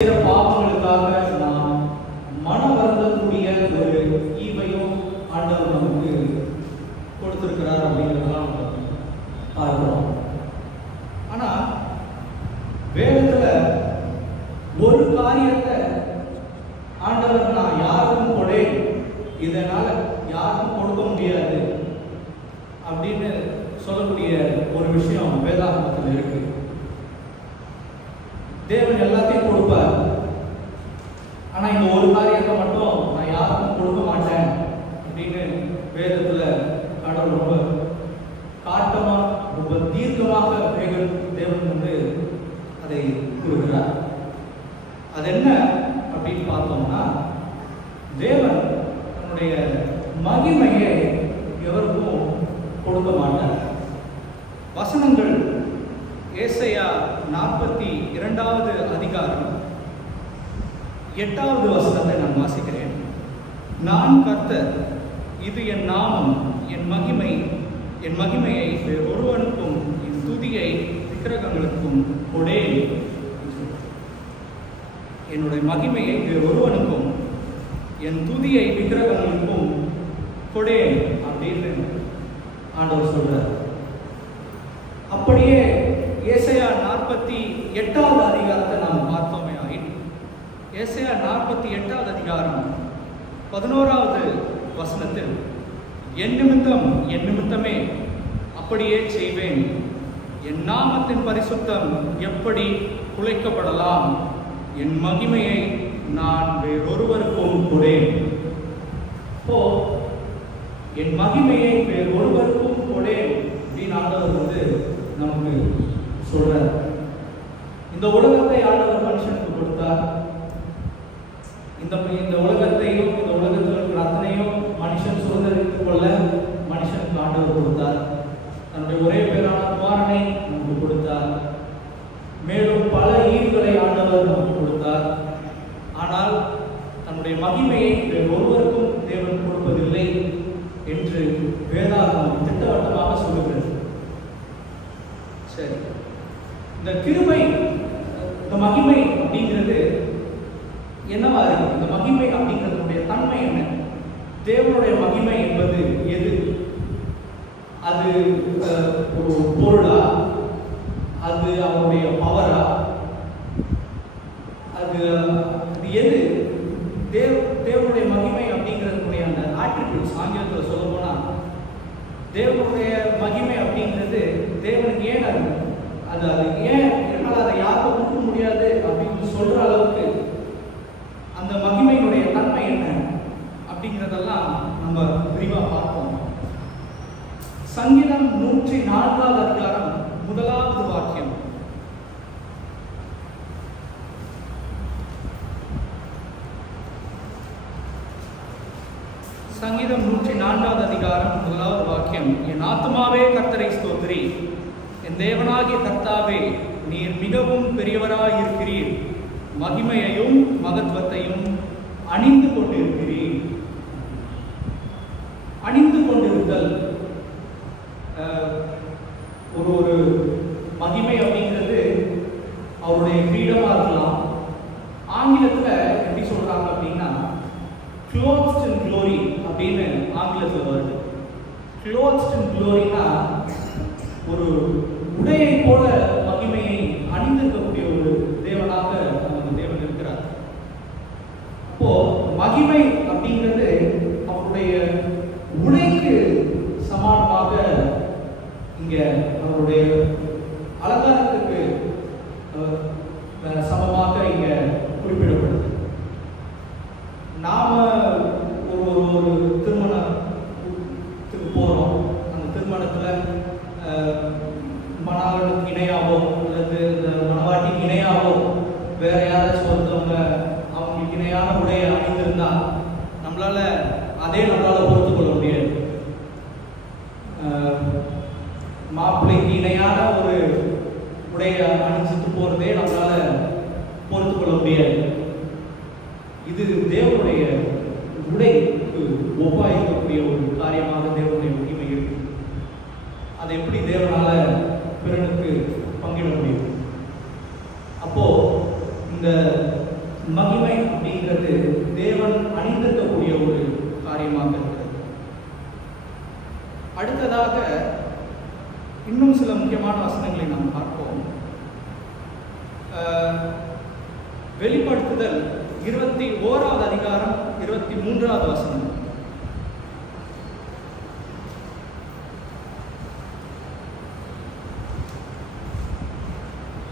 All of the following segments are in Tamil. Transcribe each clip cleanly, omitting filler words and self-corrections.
பாவங்களுக்காக நாம் மன வருந்தக்கூடிய ஒரு ஈவையும் ஆண்டவர் நமக்கு கொடுத்திருக்கிறார் அப்படிங்கிறதெல்லாம் பார்க்கிறோம். ஆனா வேதத்துல ஒரு காரியத்தை ஆண்டவர் நான் யாருக்கும் கொடேன், இதனால யாருக்கும் கொடுக்க முடியாது அப்படின்னு சொல்லக்கூடிய ஒரு விஷயம் வேதாகமத்தில் இருக்கு. தேவன் எல்லாத்தையும் கொடுப்பார், ஆனா இந்த ஒரு காரியத்தை மட்டும் நான் யாருக்கும் கொடுக்க மாட்டேன் அப்படின்னு வேதத்துல கடவுள் ரொம்ப காட்டமா ரொம்ப தீர்க்கமாக தேவன் வந்து அதை கூறுகிறார். அது என்ன அப்படின்னு பார்த்தோம்னா, தேவன் தன்னுடைய மகிமையை எவருக்கும் கொடுக்க மாட்டார். வசனங்கள் ஏசாயா 42வது அதிகாரம் 8வது வசனத்தை நான் வாசிக்கிறேன். நான் கர்த்தர், இது என் நாமம், என் மகிமையை ஒருவனுக்கும் என் துதியை விக்கிரகங்களுக்கும் கொடேன். என்னுடைய மகிமையை ஒருவனுக்கும் என் துதியை விக்கிரகங்களுக்கும் கொடேன் அப்படின்னு ஆண்டவர் சொல்றார். அப்படியே ஏசாயா 48வது அதிகாரத்தை நாம் பார்த்தோமே ஆயின், ஏசாயா 48வது அதிகாரம் 11வது வசனத்தில் என் நிமித்தமே அப்படியே செய்வேன், என் நாமத்தின் பரிசுத்தம் எப்படி குலைக்கப்படலாம், என் மகிமையை நான் வேறொருவருக்கும் கொடேன். இப்போ என் மகிமையை வேறொருவருக்கும் கொடேன் அப்படின்னு ஆண்டவர் வந்து நமக்கு சொல்றார். இந்த உலகத்தை ஆண்டவர் மனுஷனுக்கு கொடுத்தார். இந்த உலகத்தையும் இந்த உலகத்தில் இருக்கிற அத்தனையும் மனுஷன் சுதந்திரித்துக் கொள்ள மனுஷனுக்கு ஆண்டவர் கொடுத்தார். தன்னுடைய ஒரே பேரான குமாரனை நமக்கு கொடுத்தார். மேலும் பல ஈவுகளை ஆண்டவர் நமக்கு கொடுத்தார். ஆனால் தன்னுடைய மகிமையை ஒருவருக்கும் தேவன் கொடுப்பதில்லை என்று வேதாகமம் திட்டவட்டமாக சொல்லுகிறது. சரி, இந்த கிருபை, இந்த மகிமை அப்படிங்கிறது என்னவா இருக்கு? இந்த மகிமை அப்படிங்கிறதுடைய தன்மை என்ன? தேவனுடைய மகிமை என்பது எது? அது ஒரு பொருளா? அது அவருடைய பவரா? அது எது? தேவனுடைய மகிமை அப்படிங்கிறதுடைய அந்த ஆட்ரிபியூட்ஸ், ஆங்கிலத்தில் சொல்ல போனா தேவனுடைய மகிமை அப்படிங்கிறது தேவனுக்கு ஏன் அது ஏன் என்னால் அதை யாருக்கும் கொடுக்க முடியாது அப்படின்னு சொல்ற அளவுக்கு அந்த மகிமையினுடைய தன்மை என்ன அப்படிங்கிறதெல்லாம் நம்ம விரிவா பார்ப்போம். சங்கீதம் 104வது அதிகாரம் 1வது வாக்கியம். சங்கீதம் 104வது அதிகாரம் 1வது வாக்கியம். என் ஆத்துமாவே கர்த்தரை ஸ்தோத்திரி, என் தேவனாகிய கர்த்தாவே, நீர் மிகவும் பெரியவராயிருக்கிறீர், மகிமையையும் மகத்துவத்தையும் அணிந்து கொண்டிருக்கிறீர். அணிந்து கொண்டிருத்தல், ஒரு மகிமை அப்படிங்கிறது அவருடைய கிரீடமா இருக்கலாம். ஆங்கிலத்துல எப்படி சொல்றாங்க அப்படின்னா clothed in glory அப்படின்னு ஆங்கிலத்தில் வருது. clothed in gloryனா ஒரு உடையை போல மகிமையை அணிந்திருக்கக்கூடிய ஒரு தேவனாக நமக்கு தேவன் இருக்கிறார். அப்போ மகிமை அப்படிங்கிறது அவருடைய உடைக்கு சமானமாக இங்க அவருடைய அலங்காரத்துக்கு சமமாக இங்க குறிப்பிடப்படுது. நாம ஒரு திருமணத்துக்கு போறோம். அந்த திருமணத்துல மணாளனுக்கு இணையாவோ அல்லது இந்த மணவாட்டிக்கு இணையாவோ வேற யாராச்சும் ஒருத்தவங்க அவங்களுக்கு இணையான உடையை அணிந்திருந்தா நம்மளால பொறுத்து கொள்ள முடியாது. மாப்பிள்ளைக்கு இணையான ஒரு உடையை அணிஞ்சிட்டு போறதே நம்மளால பொறுத்து கொள்ள முடியாது. இது தேவனுடைய உடைக்கு ஒப்பாயிருக்கக்கூடிய ஒரு காரியமாக தேவனுடைய மகிமை இருக்கு. அதை எப்படி தேவனால பிறனுக்கு பங்கிட முடியும்? அப்போ இந்த மகிமை அப்படிங்கிறது தேவன் அணிந்திருக்கக்கூடிய ஒரு காரியமாக இருக்கிறது. அடுத்ததாக இன்னும் சில முக்கியமான வசனங்களை நாம் பார்ப்போம். வெளிப்படுத்துதல் 21வது அதிகாரம் 23வது வசனம்.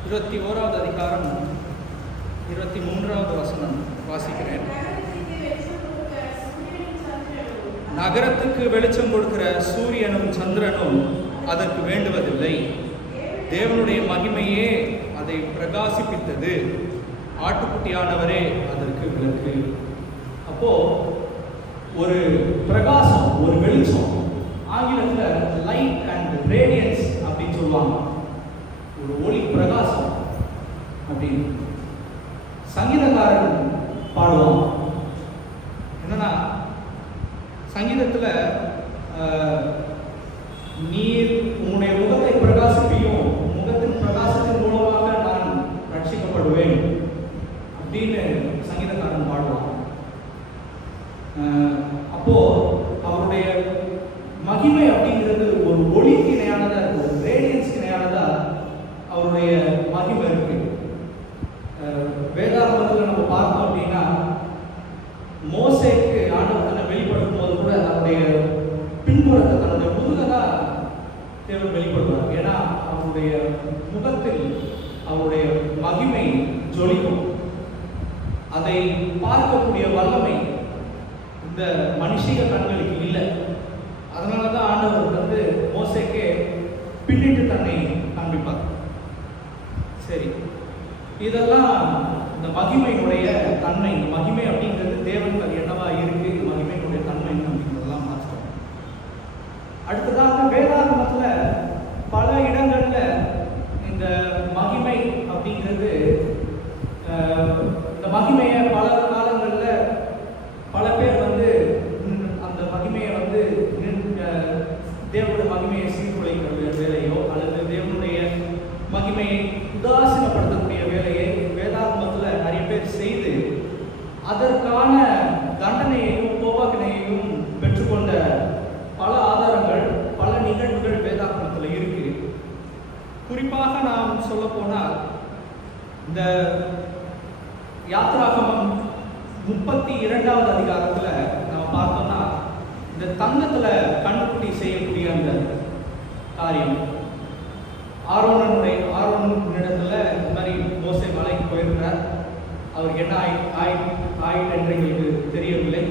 இருபத்தி அதிகாரம் 23வது வசனம் வாசிக்கிறேன். நகரத்துக்கு வெளிச்சம் கொடுக்கிற சூரியனும் சந்திரனும் அதற்கு வேண்டுவதில்லை, தேவனுடைய மகிமையே அதை பிரகாசிப்பித்தது, ஆட்டுக்குட்டியானவரே அதற்கு விளக்கு. அப்போ ஒரு பிரகாசம், ஒரு வெளிச்சம், ஆங்கிலத்தில் லைட் அண்ட் ரேடியன்ஸ் அப்படின்னு சொல்லுவாங்க. ஒரு ஒளி பிரகாசம் அப்படின்னு சங்கீதக்காரன் பாடுவான். என்னன்னா, சங்கீதத்தில் நீர் உன்னுடைய முகத்தை பிரகாசிப்பியும், முகத்தின் பிரகாசத்தின் மூலமாக நான் ரட்சிக்கப்படுவேன் அப்படின்னு சங்கீதக்காரன் பாடுவான். அப்போ அவருடைய மகிமை அப்படிங்கிறது ஒரு ஒளிக்கு இணையானதா இருக்கு, ஒரு ரேடியன்ஸ்க்கு இணையானதா அவருடைய மகிமை இருக்கு. வேதாகமத்தில் நம்ம பார்த்தோம் அப்படின்னா, மோசேக்கு ஆண்டவர் தன்னை வெளிப்படுத்தும் போது கூட அவருடைய பின்புறத்தை, தன்னுடைய முதுகதான் தேவன் வெளிப்படுவார். ஏன்னா அவருடைய முகத்தில் அவருடைய மகிமை ஜொலிக்கும். அதை பார்க்கக்கூடிய வல்லமை இந்த மனுஷிக கண்களுக்கு இல்லை. அதனால தான் ஆண்டவர் வந்து மோசேக்கே பின்னிட்டு தன்னை காண்பிப்பார். சரி, இதெல்லாம் இந்த மகிமையினுடைய தன்மை. இந்த மகிமை அப்படிங்கிறது தேவனுக்கு அது என்னவா இருக்கு, இந்த மகிமையினுடைய தன்மை அப்படிங்கிறதெல்லாம் மாற்றம். அடுத்ததாக வேதாகமத்தில் பல இடங்கள்ல இந்த மகிமை அப்படிங்கிறது, இந்த மகிமையை பல காலங்களில் பல பேர் வந்து அந்த மகிமையை வந்து தேவனுடைய மகிமையை சீர்குலைக்கிற வேலையோ அல்லது தேவனுடைய மகிமையை உதாசீனப்படுத்தக்கூடிய வேலையை வேதாகமத்தில் நிறைய பேர் செய்து அதற்கான தண்டனையையும் கோபாக்கினையையும் பெற்றுக்கொண்ட பல ஆதாரங்கள், பல நிகழ்வுகள் வேதாகமத்தில் இருக்கு. குறிப்பாக நாம் சொல்ல போனால், இந்த யாத்ராகமம் 32வது அதிகாரத்தில் நம்ம பார்த்தோம்னா, இந்த தங்கத்தில் கண்ணுக்குட்டி செய்யக்கூடிய அந்த காரியம், ஆரோனிடத்துல இந்த மாதிரி மோசே மலைக்கு போயிருக்கிறார். அவருக்கு என்ன ஆயிட்டு என்று எங்களுக்கு தெரியவில்லை.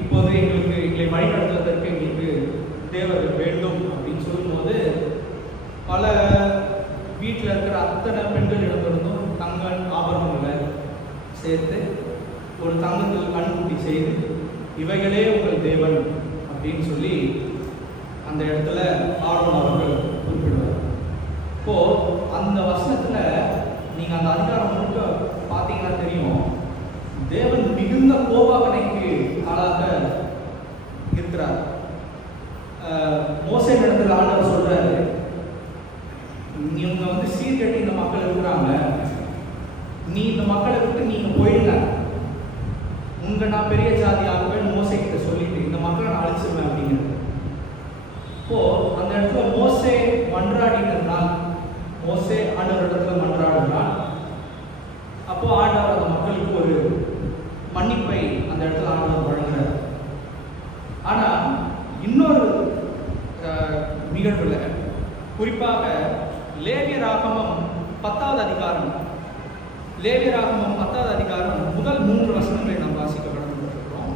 இப்போது எங்களை வழிநடத்துவதற்கு எங்களுக்கு தேவர்கள் வேண்டும் அப்படின்னு சொல்லும்போது, பல வீட்டில் இருக்கிற அத்தனை பெண்களிடமிருந்தும் தங்க ஆபரணங்களை சேர்த்து ஒரு தங்கத்தில் கண்ணுக்குட்டி செய்து, இவைகளே உங்கள் தேவன் அப்படின்னு சொல்லி அந்த இடத்துல ஆரோன் அவர்கள் குறிப்பிடுவார். இப்போ அந்த வசனத்துல நீங்க அந்த அதிகாரம் முழுக்க பார்த்தீங்கன்னா தெரியும், தேவன் மிகுந்த கோபாகனைக்கு ஆளாக இருக்கிறார். மோசே இடத்துல ஆண்டவர் சொல்றாரு, இவங்க வந்து சீர்கட்டி இந்த மக்கள் இருக்கிறாங்க, நீ இந்த மக்களை விட்டு நீங்க போயிடுங்க, உங்க நான் பெரிய ஜாதி ஆகுவேன் மோசே கிட்ட சொல்லிட்டு இந்த மக்களை நான் அழிச்சிருவேன் அப்படிங்கிறது. இப்போ அந்த இடத்துல மோசே மன்றாடினான், மோசே ஆண்டவர் இடத்துல மன்றாடினான். அப்போ ஆண்டவர் அந்த மக்களுக்கு ஒரு மன்னிப்பை அந்த இடத்துல ஆண்டவர் வழங்குறார். ஆனா இன்னொரு நிகழ்வுல, குறிப்பாக லேவியராகமம் 10வது அதிகாரம், லேவியராகமம் 10வது அதிகாரம் முதல் 3 வசனங்களை நாம் வாசிக்க கடமைப்பட்டிருக்கிறோம்.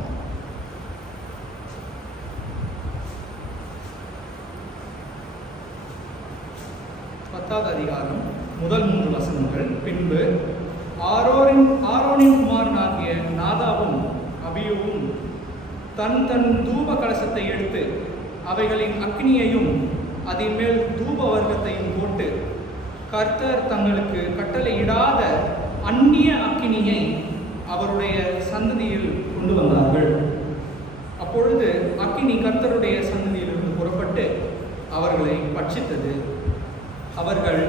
அதிகாரம் முதல் 3 வசனங்கள். பின்பு ஆரோனின் குமாரனாகிய நாதாவும் அபியூவும் தன் தன் தூப கலசத்தை எடுத்து அவைகளின் அக்னியையும் அதன் மேல் தூப வர்க்கத்தையும் போட்டு, கர்த்தர் தங்களுக்கு கட்டளையிடாத அந்நிய அக்கினியை அவருடைய சந்ததியில் கொண்டு வந்தார்கள். அப்பொழுது அக்கினி கர்த்தருடைய சந்ததியிலிருந்து புறப்பட்டு அவர்களை பட்சித்தது. அவர்கள்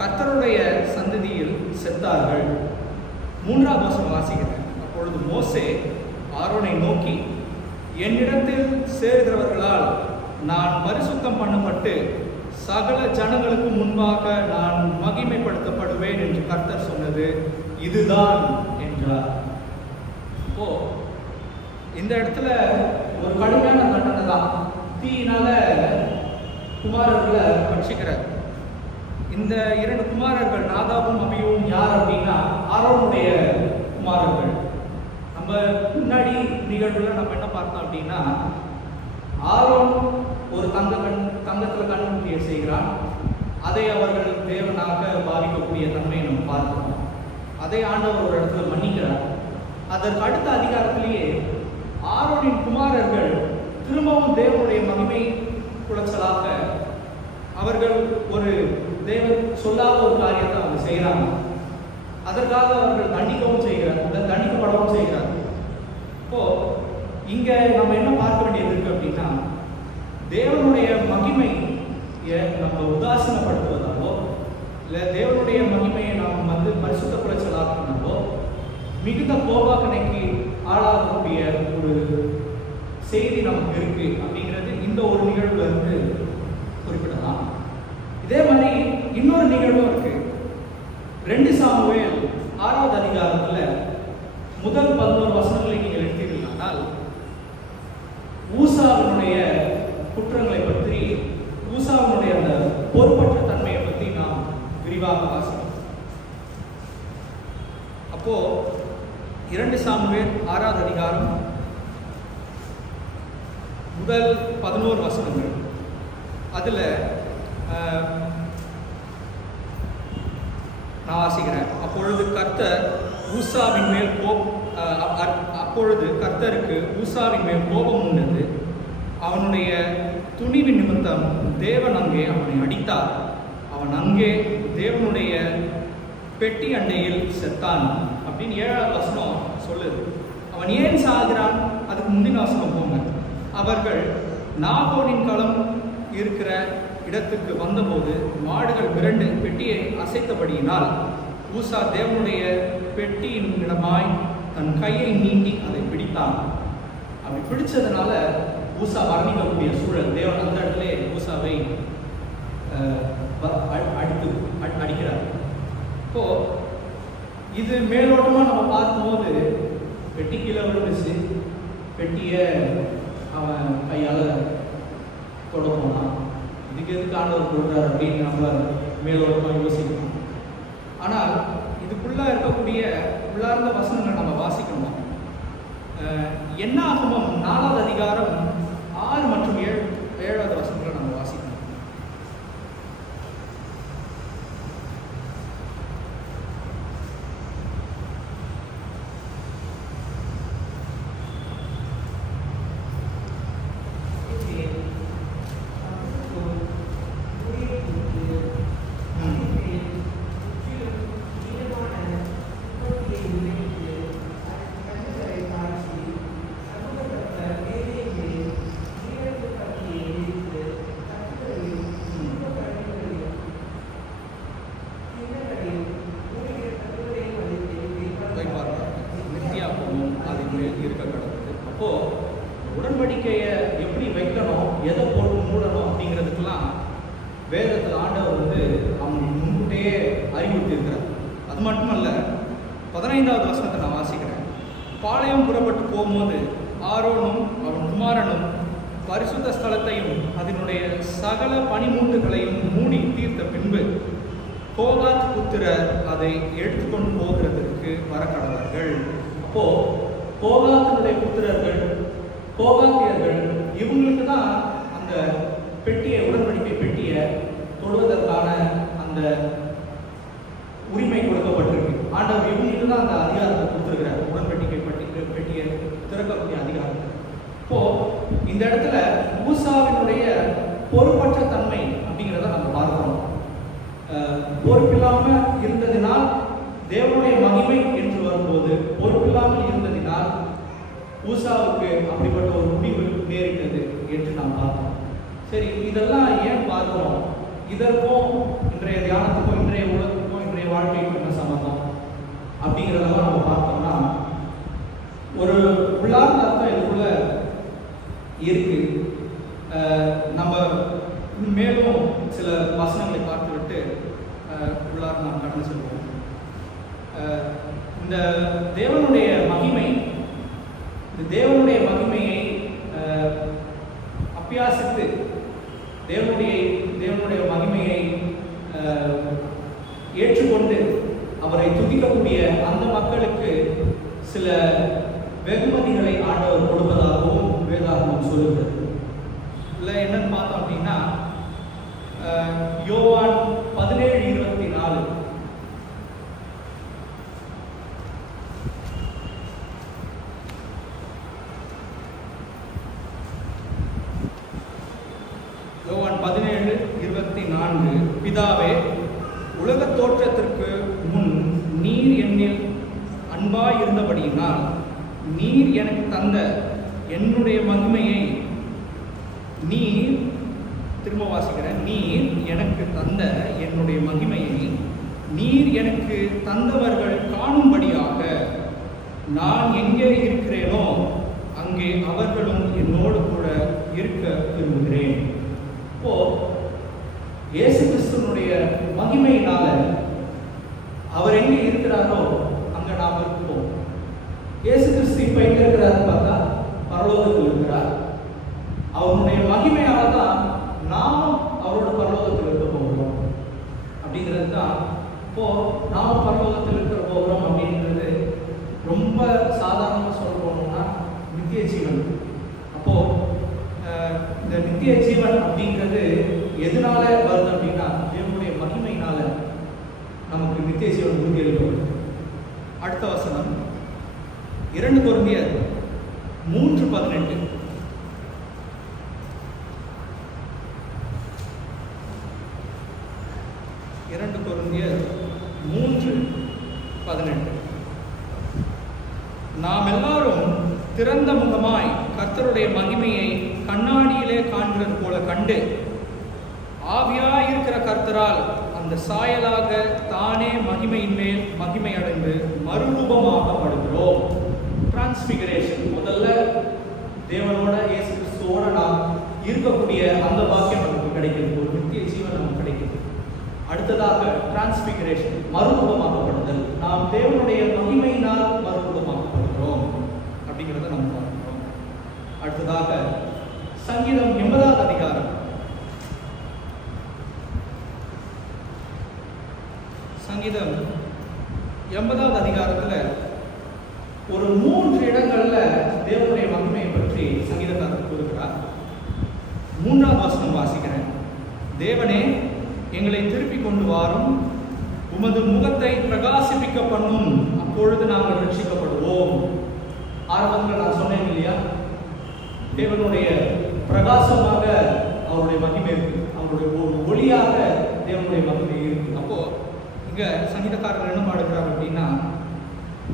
கர்த்தருடைய சந்ததியில் செத்தார்கள். 3வது வசனம் வாசிக்கிறேன். அப்பொழுது மோசே ஆரோனை நோக்கி, என்னிடத்தில் சேருகிறவர்களால் நான் பரிசுத்தம் பண்ணப்பட்டு சகல ஜனங்களுக்கு முன்பாக நான் மகிமைப்படுத்தப்படுவேன் என்று கர்த்தர் சொன்னது இதுதான் என்றார். இப்போ இந்த இடத்துல ஒரு கடுமையான தண்டனை தான். தீயினால குமாரர்களை பட்சிக்கிறார். இந்த 2 குமாரர்கள் நாதாபும் அபியும் யார் அப்படின்னா ஆரோனுடைய குமாரர்கள். நம்ம முன்னாடி நிகழ்வுல நம்ம என்ன பார்த்தோம் அப்படின்னா, ஆரோன் ஒரு தங்கத்தில் கண்ணுக்குட்டியை செய்கிறான். அதை அவர்கள் தேவனாக பாவிக்கக்கூடிய தன்மையை நம்ம பார்க்கிறோம். அதை ஆண்டவர் ஒரு இடத்துல மன்னிக்கிறார். அதற்கு அடுத்த அதிகாரத்திலேயே ஆரோனின் குமாரர்கள் திரும்பவும் தேவனுடைய மகிமை குலைச்சலாக அவர்கள் ஒரு தேவன் சொல்லாத ஒரு காரியத்தை அவங்க செய்கிறாங்க. அதற்காக அவர்கள் தண்டிக்கப்படவும் செய்கிறார். இப்போ இங்க நம்ம என்ன பார்க்க வேண்டியது இருக்கு அப்படின்னா, தேவனுடைய மகிமையை நம்ம உதாசீனப்படுத்துவதாலோ இல்லை தேவனுடைய மகிமையை நாம் பரிசுத்த குலைச்சலாக்கினாலோ மிகுந்த கோபாக்கணைக்கு ஆளாகக்கூடிய ஒரு செய்தி நமக்கு இருக்கு அப்படிங்கிறது இந்த ஒரு நிகழ்வுல இருந்து குறிப்பிடலாம். இதே மாதிரி இன்னொரு நிகழ்வும் இருக்கு. 2 சாமுவேல் 6வது அதிகாரத்துல முதல் 11 வசனங்களை நீங்கள் எடுத்தீர்களானால் ஊசாவினுடைய குற்றங்களை பற்றி, ஊசாவினுடைய அந்த பொறுப்பற்ற தன்மையை பற்றி நாம் விரிவாக வாசிக்கிறோம். அப்போ 2 சாமுவேல் 6வது அதிகாரம் முதல் 11 வசனங்கள். அதுல நான் வாசிக்கிறேன். அப்பொழுது கர்த்தருக்கு ஊசாவின் மேல் கோபம் உண்டது. அவனுடைய துணிவின் நிமித்தம் தேவன் அங்கே அவனை அடித்தார். அவன் அங்கே தேவனுடைய பெட்டி அண்டையில் செத்தான் அப்படின்னு 7வது வசனம் சொல்லுது. அவன் ஏன் சாகிறான்? அதுக்கு முந்தின வசனம் போங்க. அவர்கள் நாகோனின் களம் இருக்கிற இடத்துக்கு வந்தபோது மாடுகள் விரண்டு பெட்டியை அசைத்தபடியினால் ஊசா தேவனுடைய பெட்டியின் இடமாய் தன் கையை நீட்டி அதை பிடித்தான். அப்படி பிடிச்சதுனால ஊசா வர்ணிக்கக்கூடிய சூழல். தேவன் அந்த இடத்துல ஊசாவை அடிக்கிறார். இப்போ இது மேலோட்டமாக நம்ம பார்க்கும்போது பெட்டி கீழே விழுந்துச்சு, பெட்டியை அவன் கையால் தொட போனான், இதுக்கு எதுக்கு ஆண்டவர் கொடுக்குறாரு அப்படின்னு நம்ம மேலோட்டமாக யோசிக்கணும். ஆனால் இதுக்குள்ளே இருக்கக்கூடிய உள்ளார்ந்த வசனங்களை நம்ம வாசிக்கணும். என்னாகமம் 4வது அதிகாரம் 6 மற்றும் 7வது வசனங்களை நம்ம வாசிக்கணும். உடன்படிக்கையை எப்படி வைக்கணும், எதை போட்டு மூடணும் அப்படிங்கிறதுக்கெல்லாம் வேதத்தில் ஆண்டவர் அவங்க முன்கூட்டியே அறிவுறுத்தி இருக்கிறார். அது மட்டுமல்ல, 15வது வசனத்தை நான் வாசிக்கிறேன். பாளையம் புறப்பட்டு போகும்போது ஆரோனும் அவன் குமாரனும் பரிசுத்த ஸ்தலத்தையும் அதனுடைய சகல பனிமூண்டுகளையும் மூடி தீர்த்த பின்பு கோகாத் புத்திரர் அதை எடுத்துக்கொண்டு போகிறதுக்கு வரக்கடவர்கள். அப்போ கோகாத்தினுடைய புத்திரர்கள், கோகாத்தியர்கள், இவங்களுக்கு தான் அந்த பெட்டியை, உடன்படிக்கை பெட்டியை தொடுவதற்கான அந்த உரிமை கொடுக்கப்பட்டிருக்கு. ஆண்டவர் இவங்களுக்கு தான் அந்த அதிகாரத்தை கொடுத்துருக்கிறார், உடன்படிக்கை பெட்டியை திறக்கக்கூடிய அதிகாரம். இப்போ இந்த இடத்துல ஊசாவினுடைய பொறுப்பற்ற தன்மை அப்படிங்கிறத நம்ம பார்க்கிறோம். பொறுப்பில்லாமல் இருந்ததினால் தேவனுடைய மகிமை என்று வரும்போது பொறுப்பில்லாமல் இருந்ததினால் ஊசாவுக்கு அப்படிப்பட்ட ஒரு முடிவு நேரிட்டது என்று நாம் பார்த்தோம். சரி, இதெல்லாம் ஏன் பார்க்கிறோம்? இதற்கும் இன்றைய தியானத்துக்கும், இன்றைய உலகத்துக்கும், இன்றைய வாழ்க்கைக்கும் என்ன சம்பந்தம் அப்படிங்கிறதெல்லாம் நம்ம இந்த தேவனுடைய மகிமை, இந்த தேவனுடைய மகிமையை அபியாசித்து தேவனுடைய மகிமையை ஏற்றுக்கொண்டு அவரை துதிக்கக்கூடிய அந்த மக்களுக்கு சில வெகுமதிகளை ஆண்டவர் கொடுப்பதாகவும் வேதாகமம் சொல்லுகிறது. இல்லை என்னன்னு பார்த்தோம் அப்படின்னா, யோவான் 17:24 யோவான் 17:24 பிதாவே, உலகத் தோற்றத்திற்கு முன் நீர் என்னில் அன்பாய் இருந்தபடியினால் நீர் எனக்கு தந்த என்னுடைய மகிமையை நீர், திரும்ப வாசிக்கிறேன், நீர் எனக்கு தந்த என்னுடைய மகிமையை நீர் எனக்கு தந்தவர்கள் காணும்படியாக நான் எங்கே இருக்கிறேனோ அங்கே அவர்களும் என்னோடு கூட இருக்க விரும்புகிறேன். இப்போ இயேசு கிறிஸ்துவனுடைய மகிமையினால அவர் எங்கே இருக்கிறாரோ அங்க நாம் இருப்போம். இயேசு கிறிஸ்து இப்ப எங்க இருக்கிறாருன்னு பார்த்தா பரலோகத்தில் இருக்கிறார். அவருடைய மகிமையால தான் நாமும் அவரோட பரலோகத்தில் இருக்க போகிறோம் அப்படிங்கிறது தான். இப்போ நாம பரலோகத்தில் இருக்க போகிறோம் அப்படின்றது ரொம்ப சாதாரணமாக சொல்ல போனோம்னா நித்திய ஜீவன். அப்போ இந்த நித்திய ஜீவன் அப்படிங்கிறது எதனால வருது அப்படின்னா தேவனுடைய மகிமையினால நமக்கு நித்திய ஜீவன் உறுதியளிக்கப்படுது. அடுத்த வசனம் 2 கொரிந்தியர் 3:18. 2 கொரிந்தியர் 3:18. நாம் எல்லாரும் திறந்த முகமாய் கர்த்தருடைய மகிமையை கண்ணாடியிலே காண்கிறது போல கண்டு ஆவியாயிருக்கிற கர்த்தரால் அந்த சாயலாக தானே மகிமையின் மேல் மகிமை அடைந்து மறுரூபமாகப்படுகிறோம். டிரான்ஸ்பிகரேஷன். முதல்ல தேவனோட இயேசு கிறிஸ்துவோட நாம் இருக்கக்கூடிய அந்த பாக்கியம் நமக்கு கிடைக்கிறது, ஒரு நித்திய ஜீவன் நமக்கு கிடைக்கிறது. அடுத்ததாக டிரான்ஸ்பிகரேஷன், மறுரூபமாக்கப்படுதல். நாம் தேவனுடைய மகிமையினால் மறுரூபமாக்கப்படுகிறோம் அப்படிங்கிறத நம்ம பார்க்கிறோம். அடுத்ததாக சங்கீதம் 80வது அதிகாரம். சங்கீதம் 80வது அதிகாரத்தில் ஒரு 3 இடங்கள்ல தேவனுடைய மகிமையை பற்றி சங்கீதக்காரர் கூறுகிறார். 3வது வசனம் வாசிக்கிறேன். தேவனே, எங்களை திருப்பி கொண்டு வாரும், உமது முகத்தை பிரகாசிப்பிக்க பண்ணும், அப்பொழுது நாங்கள் ரட்சிக்கப்படுவோம். ஆரம்பத்தில் நான் சொன்னேன் இல்லையா, தேவனுடைய பிரகாசமாக அவருடைய மகிமை இருக்கு, அவருடைய ஒரு ஒளியாக தேவனுடைய மகிமை இருக்கு. அப்போ இங்க சங்கீதக்காரர் என்ன பாடுகிறார் அப்படின்னா,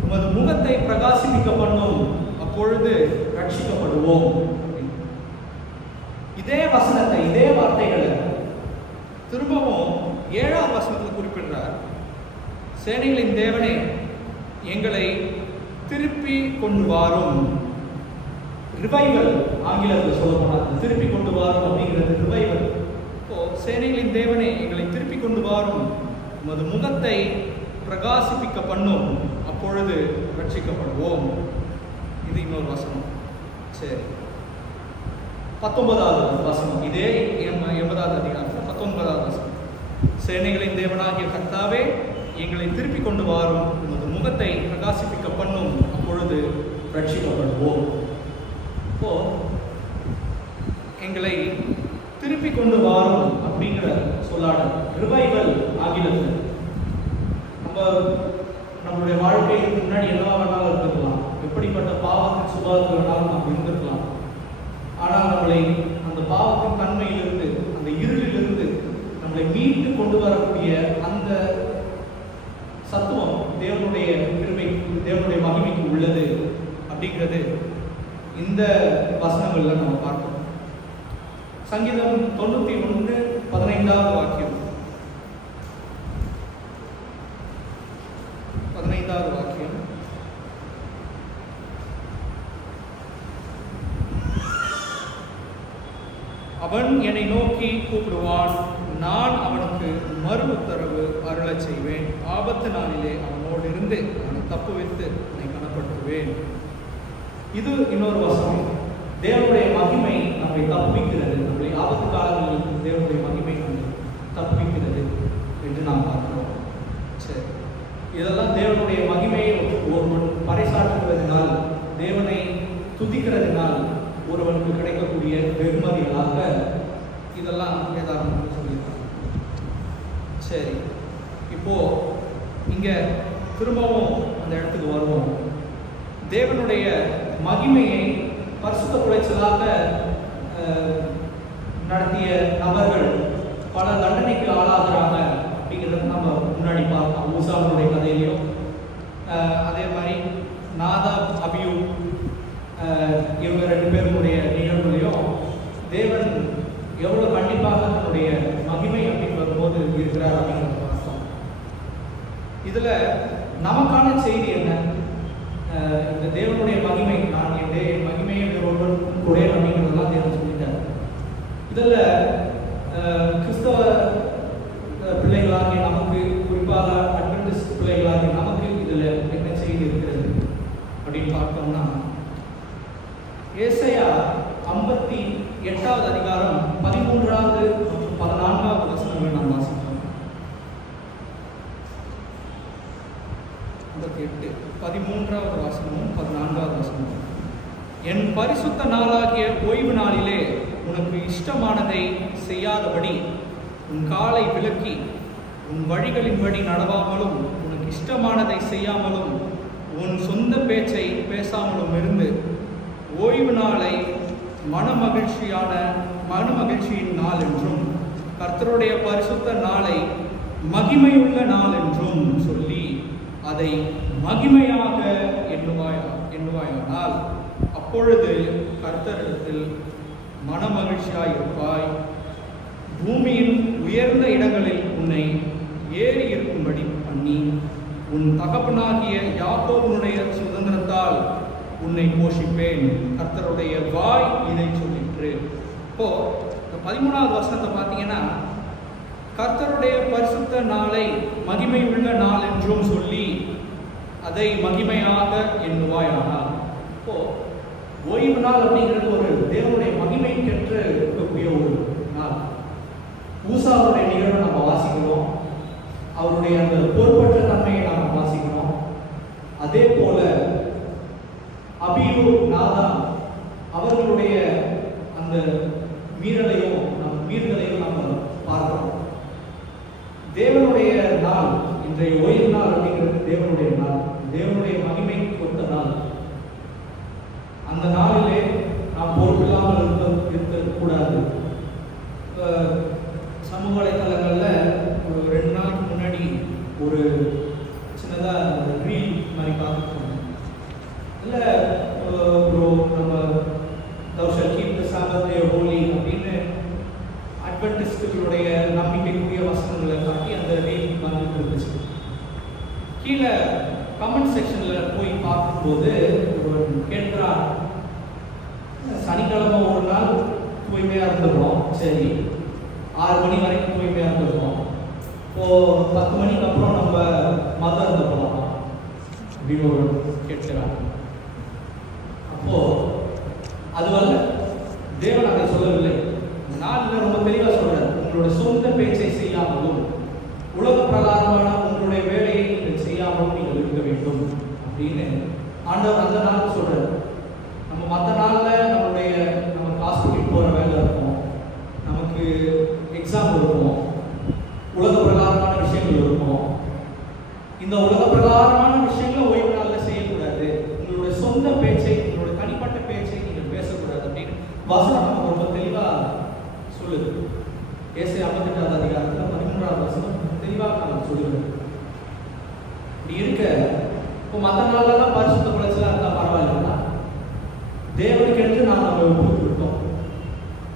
உமது முகத்தை பிரகாசிப்பிக்க பண்ணும், அப்பொழுது ரட்சிக்கப்படுவோம். இதே வசனத்தை, இதே வார்த்தைகளை திரும்பவும் 7வது வசனத்தில் குறிப்பிடுறார். சேனைகளின் தேவனே, எங்களை திருப்பி கொண்டு வாரும். ரிவைவல் ஆங்கிலத்தில் சொல்ல போனார். திருப்பி கொண்டு வாரும் அப்படிங்கிறது ரிவைவல். இப்போ சேனைகளின் தேவனே, எங்களை திருப்பி கொண்டு வாரும், உமது முகத்தை பிரகாசிப்பிக்க பண்ணும், அப்பொழுது ரட்சிக்கப்படுவோம். இது இன்னொரு வசனம். சரி, 19வது வசனம், இதே 80வது அதிகாரத்தில் 19வது வசனம். சேனைகளின் தேவனாகிய கர்த்தாவே, எங்களை திருப்பி கொண்டு வாரும், உமது முகத்தை பிரகாசிப்பிக்க பண்ணும், அப்பொழுது ரட்சிக்கப்படுவோம். இப்போ எங்களை திருப்பி கொண்டு வாரும் அப்படிங்கிற சொல்லாடல் ரிவைவல் ஆங்கிலத்தில். நம்மளுடைய வாழ்க்கைக்கு முன்னாடி என்னவா வேணாலும் இருந்திருக்கலாம், எப்படிப்பட்ட பாவத்தின் சுபாவத்தில் வேணாலும் நாம் இருந்திருக்கலாம். ஆனால் நம்மளை அந்த பாவத்தின் தன்மையிலிருந்து, அந்த இருளிலிருந்து நம்மளை மீட்டு கொண்டு வரக்கூடிய அந்த சத்துவம் தேவனுடைய கிருபை, தேவனுடைய மகிமைக்கு உள்ளது அப்படிங்கிறது இந்த வசனங்கள்ல நம்ம பார்க்கிறோம். சங்கீதம் 91:15வது வாக்கியம். 15வது வாக்கியம். அவன் என்னை நோக்கி கூப்பிடுவான், நான் அவனுக்கு மறு உத்தரவு அருளச் செய்வேன், ஆபத்து நாளிலே அவனோடு உன்னோடு இருந்து உன்னை தப்புவித்து உன்னை கனப்படுத்துவேன். இது இன்னொரு வசனம். தேவனுடைய மகிமை நம்மை தப்புவிக்கிறது. நம்முடைய ஆபத்து காலங்களில் தேவனுடைய மகிமை நம்மை தப்புவிக்கிறது என்று நாம் பார்க்கிறோம். சரி, இதெல்லாம் தேவனுடைய மகிமையை ஒருவன் பறைசாற்றுவதனால், தேவனை துதிக்கிறதுனால் ஒருவனுக்கு கிடைக்கக்கூடிய வெகுமதிகளாக இதெல்லாம் வேதாகமத்தில் சொல்லியிருக்காங்க. சரி, இப்போ இங்க திரும்பவும் அந்த இடத்துக்கு வருவோம். தேவனுடைய மகிமையை பரிசுத்த குலைச்சலாக நடத்திய நபர்கள் பல தண்டனைக்கு ஆளாகிறாங்க அப்படிங்கிறது நம்ம முன்னாடி பார்த்தோம். ஊசாவுடைய கதையிலையும் அதே மாதிரி நாதாப் அபியூ இவங்க 2 பேருடைய நிகழ்வுலையும் தேவன் எவ்வளோ கண்டிப்பாக தன்னுடைய மகிமை அப்படின்னு வரும்போது இருக்கிறார் அப்படிங்கிறத பார்த்தோம். இதில் நமக்கான செய்தி என்ன? இந்த தேவனுடைய மகிமை, நான் என் மகிமையை ஒருவருக்கும் கூட அப்படிங்கிறதெல்லாம் தேவன் சொல்லிட்டார். இதில் கிறிஸ்தவ பிள்ளைகளாகிய நமக்கு, குறிப்பாக அட்வென்டிஸ்ட் பிள்ளைகளாகிய நமக்கு இதில் என்ன செய்தி இருக்கிறது அப்படின்னு பார்த்தோம்னா, ஏசாயா 58வது அதிகாரம் 13வது மற்றும் 14வது வசனங்களை நாம் வாசிப்போம். 58 13வது வசனமும் 14வது வசனமும். என் பரிசுத்த நாளாகிய ஓய்வு நாளிலே உனக்கு இஷ்டமானதை செய்யாதபடி உன் காலை விலக்கி உன் வழிகளின்படி நடவாமலும் உனக்கு இஷ்டமானதை செய்யாமலும் உன் சொந்த பேச்சை பேசாமலும் இருந்து ஓய்வு நாளை மனமகிழ்ச்சியின் நாள் என்றும் கர்த்தருடைய பரிசுத்த நாளை மகிமையுள்ள நாள் என்றும் சொல்லி அதை மகிமையாக எண்ணுவாயானால் அப்பொழுது கர்த்தரிடத்தில் மனமகிழ்ச்சியாயிருப்பாய். பூமியின் உயர்ந்த இடங்களில் உன்னை ஏறி இருக்கும்படி பண்ணி உன் தகப்பனாகிய யாக்கோபுடைய சுதந்திரத்தால் உன்னை போஷிப்பேன். கர்த்தருடைய வாய் இதை சொல்லிற்று. இப்போ 13வது வசனத்தை பார்த்தீங்கன்னா, கர்த்தருடைய பரிசுத்த நாளை மகிமை உள்ள நாள் என்றும் சொல்லி அதை மகிமையாக எண்ணுவாயானால். இப்போ ஓய்வு நாள் அப்படிங்கிறது ஒரு தேவனுடைய மகிமை கென்று இருக்கக்கூடிய ஒரு நாள். ஊசாவுடைய நிகழ்வை நம்ம வாசிக்கிறோம், அவருடைய அந்த பொறுப்பற்ற தன்மையை நாம் வாசிக்கிறோம். அதே போல அபியூ, நாதாப் அவர்களுடைய அந்த மீறலையும் நம்ம பார்க்கிறோம். தேவனுடைய நாள், இன்றைய ஓய்வு நாள் அப்படிங்கிறது தேவனுடைய நாள், தேவனுடைய மகிமை கொடுத்த நாள். அந்த நாளிலே நாம் பொறுப்பில்லாமல் இருக்கக்கூடாது. சமூக வலைத்தளங்களில் ஒரு 2 நாளைக்கு முன்னாடி ஒரு சின்னதாக ரீல் மாதிரி பார்த்துட்டு இல்லை ப்ரோ, நம்ம thou shall keep the Sabbath day holy அப்படின்னு அட்வென்டிஸ்டுகளுடைய நம்பிக்கைக்குரிய வசனங்களை காட்டி அந்த ரீல் வந்துட்டு இருந்துச்சு. கீழே கமெண்ட் செக்ஷனில் போய் பார்க்கும்போது ஒருவன் கேட்கிறான், சனிக்கிழமை ஒரு நாள் தூய்மையாக இருந்துருவோம், சரி 6 மணி வரைக்கும் தூய்மையாக இருந்துருவோம், இப்போது 10 மணிக்கு அப்புறம் நம்ம மதம் இருந்துருவோம் அப்படின்னு ஒரு கேட்கிறான். அப்போது அதுவல்ல, தேவன் அதை சொல்லவில்லை. நாளில் ரொம்ப தெளிவாக சொல்கிறார், உங்களோட சொந்த பேச்சை செய்யாமலும் உலக பிரகாரமான உங்களுடைய வேலையை நீங்கள் செய்யாமலும் நீங்கள் இருக்க வேண்டும் அப்படின்னு ஆண்டவர் அந்த நாள் சொல்கிறார். நம்ம மற்ற நாளில் நம்ம ஹாஸ்பிட்டல் போகிற வேலை இருக்கும், நமக்கு எக்ஸாம் இருக்கும், உலக பிரகாரமான விஷயங்கள் இருக்கும். இந்த உலக பிரகாரமான விஷயங்களை ஓய்வு நாளில் செய்யக்கூடாது. உங்களுடைய சொந்த பேச்சை, உங்களுடைய தனிப்பட்ட பேச்சை நீங்கள் பேசக்கூடாது அப்படின்னு வசனம் நமக்கு ரொம்ப தெளிவாக சொல்லுது. ஏசாயா 58வது அதிகாரத்தில் 13வது வசனம் தெளிவாக நமக்கு சொல்லுது. இப்படி இருக்க இப்போ மற்ற நாளெல்லாம் பரிசுத்த குலைச்சலாக இருந்தால் பரவாயில்லைன்னா, தேவனுக்கு எடுத்து நாம் நம்ம விட்டோம்.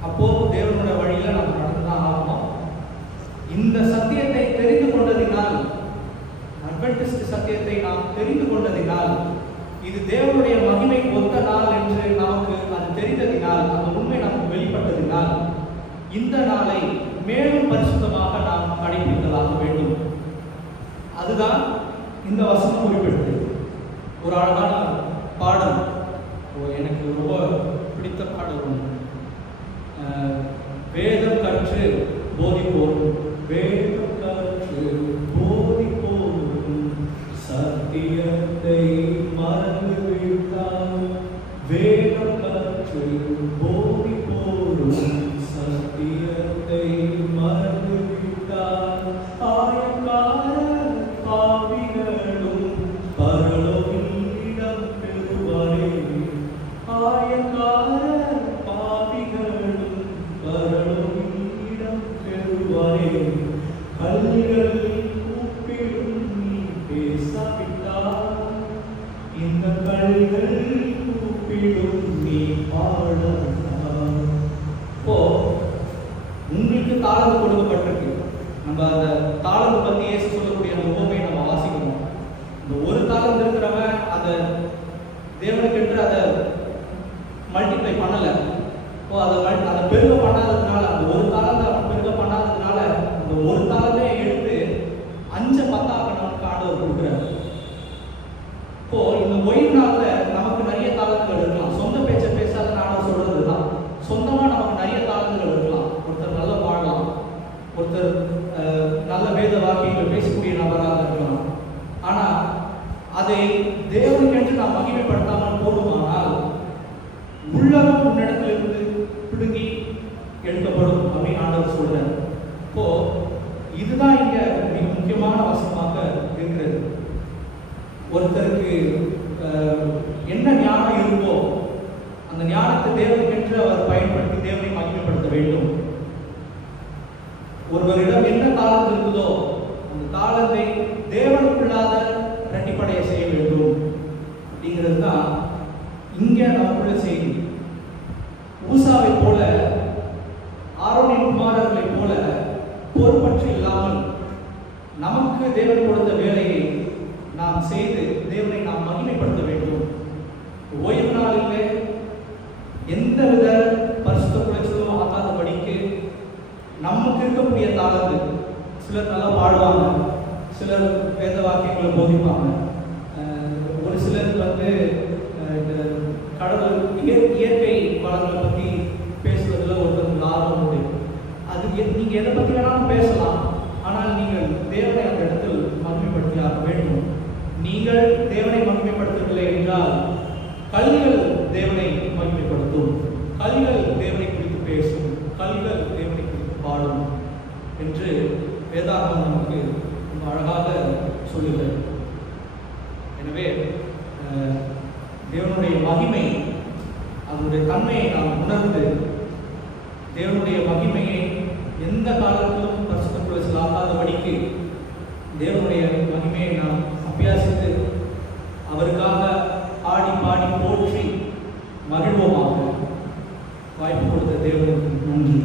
அப்போது தேவனுடைய வழியில் நம்ம நடந்துதான் ஆகணும். இந்த சத்தியத்தை தெரிந்து கொண்டதினால், அட்வென்டிஸ்ட் சத்தியத்தை நாம் தெரிந்து கொண்டதினால், இது தேவனுடைய மகிமை ஒத்த நாள் என்று நமக்கு அது தெரிந்ததினால், அந்த உண்மை நமக்கு வெளிப்பட்டதினால், இந்த நாளை மேலும் பரிசுத்தமாக நாம் கடைபிடித்தலாக வேண்டும். அதுதான் இந்த வசனம் குறிப்பிட்டு ஒரு அழகான பாடல், எனக்கு ரொம்ப பிடித்த பாடல் ஒன்று. வேதம் கற்று போதிப்போரும், வேதம் கற்று போதிப்போரும் சத்தியத்தை மறந்து விட்டார். வேதம் கற்று போதிப்போரும் சத்தியத்தை மறந்து விட்டார். ஆயக்கார பாவிகளும் பரலோகிடம் பெறுவாரே. ஆயக்கார பாவிகளும் பரலோகிடம் பெறுவாரே. கல்கள் கூப்பிடும் நீ பேசாவிட்டால், இந்த கல்கள் கூப்பிடும் நீ பாடலாம். இப்போ உங்களுக்கு தாளந்து கொடுக்கப்பட்டிருக்கு. நம்ம அந்த தாளந்து பத்தி இயேசு சொல்லக்கூடிய அந்த உவமையை நம்ம வாசிக்கணும். இந்த ஒரு தாளந்து இருக்கிறவன் அதை தேவனுக்கென்று அதை மல்டிப்ளை பண்ணல. இப்போ அதை பெருக பண்ணாததுனால, அந்த ஒரு தாளந்தை அவன் பெருக பண்ணாததுனால, அந்த ஒரு தாளந்தை எடுத்து 5 10 ஆண்டவர் கொடுக்குறாரு. இப்போ இந்த ஓய்வு நாள்ல நமக்கு நிறைய தாளந்துகள் இருக்கலாம். சொந்த பேச்சை பேசாத ஆண்டவர் சொல்றது தான். சொந்தமா நமக்கு நிறைய தாளந்துகள் இருக்கலாம். ஒருத்தர் நல்லா பாடலாம், ஒருத்தர் நல்ல வேத வாக்கியங்கள் பேசக்கூடிய நபராக இருக்கலாம். ஆனா அதை தேவனுக்கென்று நாம் மகிமைப்படுத்தாமல் போடுமானால் உள்ளகம் உன்னிடத்திலிருந்து பிடுங்கி எடுக்கப்படும் அப்படின்னு ஆண்டவர் சொல்றார். இப்போ இதுதான் இங்க மிக முக்கியமான வசனமாக இருக்கிறது. ஒருத்தருக்கு என்ன ஞானம் இருக்கோ அந்த ஞானத்தை தேவனுக்கென்று அவர் பயன்படுத்தி தேவனை மகிமைப்படுத்த வேண்டும். ஒருவரிடம் என்ன தாளந்து இருக்குதோ அந்த தாளந்தை தேவனுக்குள்ளாத இரட்டிப்படைய செய்ய வேண்டும் அப்படிங்கிறது தான் இங்க நமக்குள்ள செய்தி. ஊசாவை போல, ஆரோனின் குமாரர்களை போல பொறுப்பற்று இல்லாமல் நமக்கு தேவன் கொடுத்த வேலையை நாம் செய்து தேவனை நாம் மகிமைப்படுத்த வேண்டும். ஓய்வு நாளிலே எந்தவித பரிசுத்த குலைச்சலும் ஆகாதபடிக்கு நமக்கு இருக்கக்கூடிய தாளந்து, சிலர் நல்லா பாடுவாங்க, சிலர் வேத வாக்கியங்களை போதிப்பாங்க, ஒரு சிலர் கடவுள் இயற்கை வளங்களை பற்றி பேசுவதில் ஒருத்தருக்கு ஆர்வம் உண்டு. அது நீங்கள் எதை பற்றி வேணாலும் பேசலாம், ஆனால் நீங்கள் தேவனை அந்த இடத்தில் மகிமைப்படுத்தியாக வேண்டும். நீங்கள் தேவனை மகிமைப்படுத்தவில்லை என்றால் கல்விகள் தேவனை மகிமைப்படுத்தும், கல்விகள் தேவனை குறித்து பேசும், கல்விகள் தேவனை குறித்து பாடும் என்று வேதாகமம் நமக்கு ரொம்ப அழகாக சொல்லுகிறது. எனவே தேவனுடைய மகிமை, அதனுடைய தன்மையை நாம் உணர்ந்து தேவனுடைய மகிமையை எந்த காலத்திலும் பரிசுத்தக்குள்ள செல்லாதபடிக்கு தேவனுடைய மகிமையை நாம் அபியாசித்து அவருக்காக ஆடி பாடி போற்றி மகிழ்வோமாக. வாய்ப்பு கொடுத்த தேவனுக்கு நன்றி.